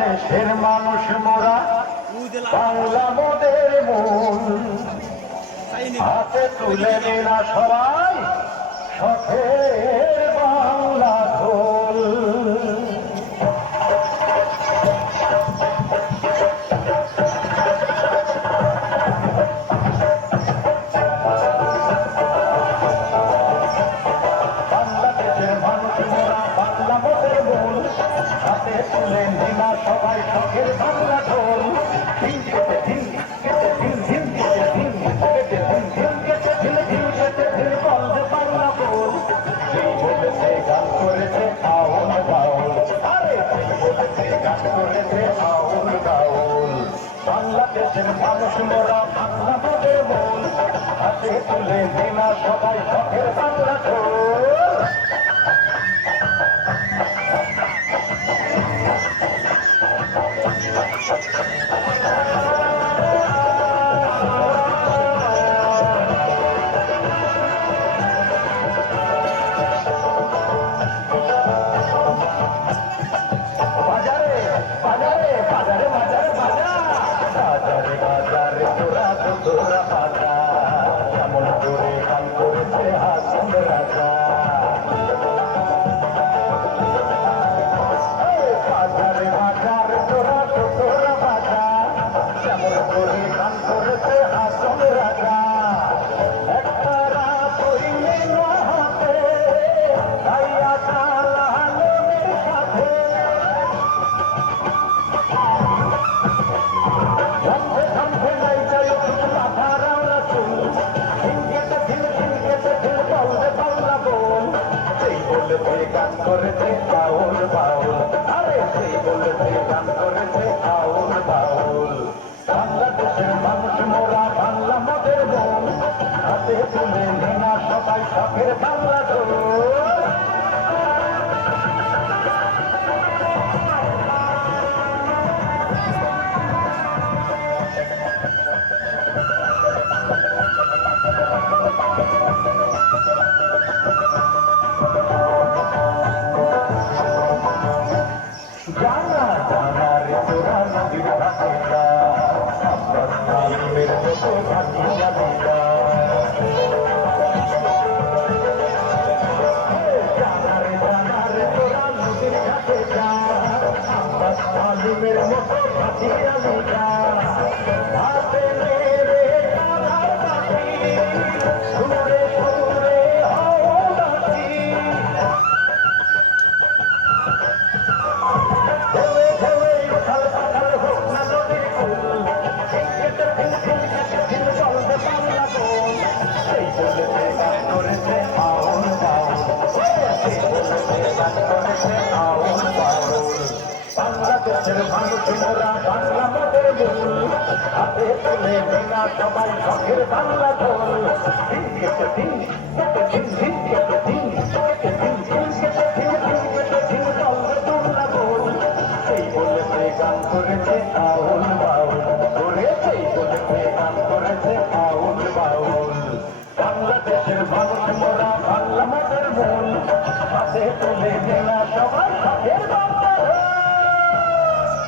দেশের মানুষ মোরা বাংলা মোদের মূল হাতে তুলে নিনা সবাই শখের বাংলা ঢোল বাংলাদেশের মানুষ মোরা বাংলা মোদের মূল হাতে তুলে নিনা সবাই শখের বাংলা ঢোল বাংলাদেশের মানুষ মোরা বাংলা মোদের মূল হাতে তুলে নিনা সবাই শখের বাংলা ঢোল গান করেছে বাউল বাউল আরে সেই বলেছে গান করেছে বাউল বাউল বাংলাদেশের মানুষ মোরা বাংলা মোদের মন হাতে তুলে নিনা সবাই শখের বাংলা ঢোল বাংলাদেশের মানুষ মোরা বাংলা মোদের মূল হাতে তুলে নিনা সবাই শখের বাংলা ঢোল